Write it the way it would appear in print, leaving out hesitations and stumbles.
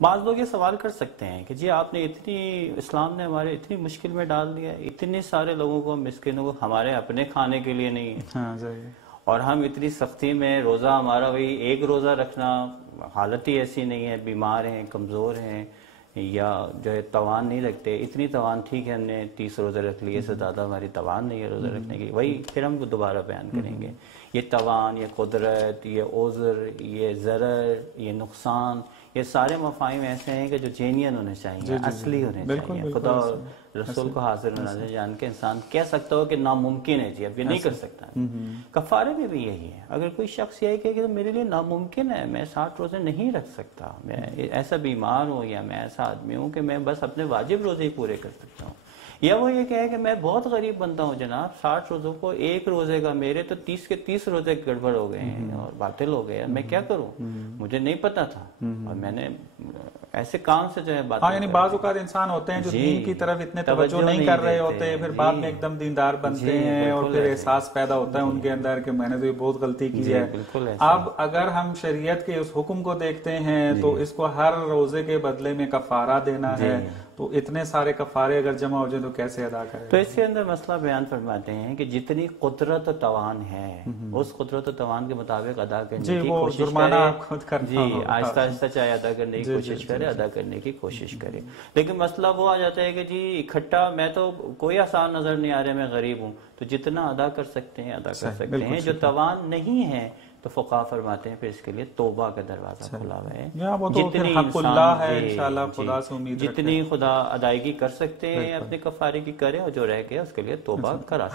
بعض لوگ یہ سوال کر سکتے ہیں کہ جی آپ نے اسلام نے ہمارے اتنی مشکل میں ڈال دیا، اتنے سارے لوگوں کو، مسکینوں کو، ہمارے اپنے کھانے کے لیے نہیں ہے، ہاں صحیح، اور ہم اتنی سختی میں روزہ ہمارا وہی ایک روزہ رکھنا، حالت ہی ایسی نہیں ہے، بیمار ہیں، کمزور ہیں، یا جو ہے توان نہیں رکھتے، اتنی توان ٹھیک ہے ہم نے 30 روزے رکھ لیے، اس سے زیادہ ہماری توان نہیں ہے روزہ رکھنے کی، وہی پھر ہم دوبارہ بیان کریں گے۔ یہ توان، یہ قدرت، یہ عذر، یہ ضرر، یہ نقصان، یہ سارے مفاہیم ایسے ہیں کہ جو جینین ہونے چاہیے، اصلی ہونے چاہیے، خدا اور رسول کو حاضر و ناظر جان کے انسان کہہ سکتا ہو کہ ناممکن ہے، جی اب یہ نہیں کر سکتا۔ کفارے میں بھی یہی ہے، اگر کوئی شخص یہی کہے کہ میرے لیے ناممکن ہے، میں 60 روزے نہیں رکھ سکتا، میں ایسا بیمار ہوں یا میں ایسا آدمی ہوں کہ میں بس اپنے واجب روزے ہی پورے کر سکتا ہوں، یا وہ یہ کہے کہ میں بہت غریب بندہ ہوں جناب، 60 روزوں کو ایک روزے کا، میرے تو 30 کے 30 روزے گڑبڑ ہو گئے ہیں اور باطل ہو گئے ہیں، میں کیا کروں، مجھے نہیں پتا تھا اور میں نے ایسے کام سے جو ہے بات۔ ہاں یعنی بعض اوقات انسان ہوتے ہیں جو دین کی طرف اتنے توجہ نہیں کر رہے ہوتے، پھر بعد میں ایک دم دیندار بنتے ہیں اور پھر احساس پیدا ہوتا ہے ان کے اندر کہ میں نے تو یہ بہت غلطی کی ہے۔ اب اگر ہم شریعت کے اس حکم کو دیکھتے ہیں تو اس کو ہر روزے کے بدلے میں کفارہ دینا ہے، تو اتنے سارے کفارے اگر جمع ہو جائیں تو کیسے ادا کریں؟ تو اس کے اندر مسئلہ بیان فرماتے ہیں کہ جتنی قدرت و توان ہے اس قدرت و توان کے مطابق ادا کرنے کی کوشش کرے، جی آہستہ آہستہ چاہے ادا کرنے کی کوشش کرے، ادا کرنے کی کوشش کرے۔ لیکن مسئلہ وہ آ جاتا ہے کہ جی اکٹھا میں تو کوئی آسان نظر نہیں آ رہا، میں غریب ہوں، تو جتنا ادا کر سکتے ہیں ادا کر سکتے ہیں، جو توان نہیں ہے تو فقہا فرماتے ہیں پھر اس کے لیے توبہ کا دروازہ کھلا ہوا ہے، جتنی حق اللہ ہے انشاءاللہ خدا سے امید جتنی خدا ادائیگی کر سکتے ہیں اپنے کفارے کی کریں، اور جو رہ گیا اس کے لیے توبہ کرا۔